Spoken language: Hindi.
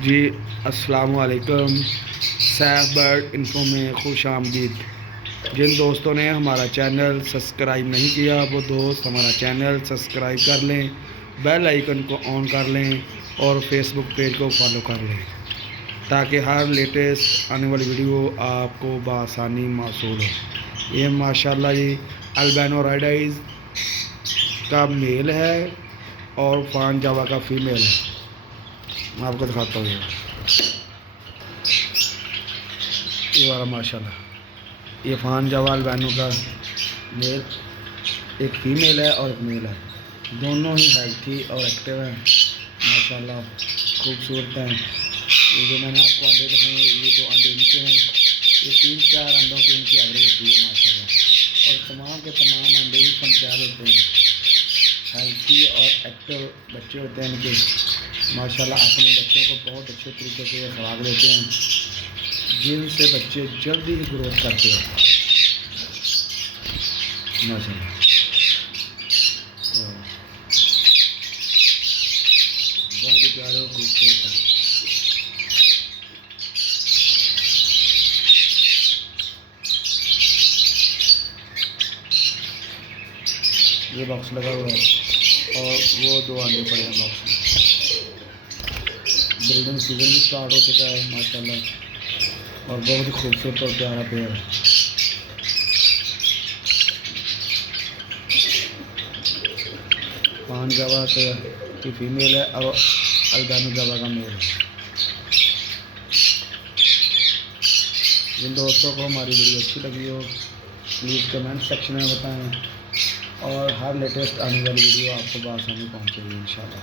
जी अस्सलाम वालेकुम। सैफ बर्ड इन्फो में खुश आमदीद। जिन दोस्तों ने हमारा चैनल सब्सक्राइब नहीं किया वो दोस्त हमारा चैनल सब्सक्राइब कर लें, बेल आइकन को ऑन कर लें और फेसबुक पेज को फॉलो कर लें ताकि हर लेटेस्ट आने वाली वीडियो आपको बआसानी मौसूल हो। ये माशाल्लाह जी अल्बानो राइडाइज का मेल है और फानजावा का फीमेल है। मैं आपको दिखाता हूँ ये वाला माशाल्लाह। ये फानजावा अल्बानो का मेल, एक फीमेल है और एक मेल है। दोनों ही हेल्थी और एक्टिव हैं माशाल्लाह, खूबसूरत हैं। ये जो मैंने आपको अंडे दिखाए ये दो अंडे इनके हैं। ये 3-4 अंडों की इनकी एवरेज होती है माशाल्लाह, और तमाम के तमाम अंडे ही पंचाल होते हैं। हेल्थी और एक्टिव बच्चे होते हैं इनके माशाल्लाह। अपने बच्चों को बहुत अच्छे तरीके से ये खुराक देते हैं जिनसे बच्चे जल्दी ही ग्रोथ करते हैं माशाल्लाह। बहुत ही प्यारे और खूबसूरत है। ये बॉक्स लगा हुआ है और वो 2 अंडे पड़े हैं बॉक्स में। ब्रीडिंग सीजन भी स्टार्ट हो चुका है माशाल्लाह, और बहुत ही खूबसूरत और प्यारा पेयर है। फानजावा की फीमेल है और अल्बानो जावा का मेल है। जिन दोस्तों को हमारी वीडियो अच्छी लगी हो प्लीज़ कमेंट सेक्शन में बताएं और हर लेटेस्ट आने वाली वीडियो आपको बआसानी पहुंचेगी इंशाल्लाह।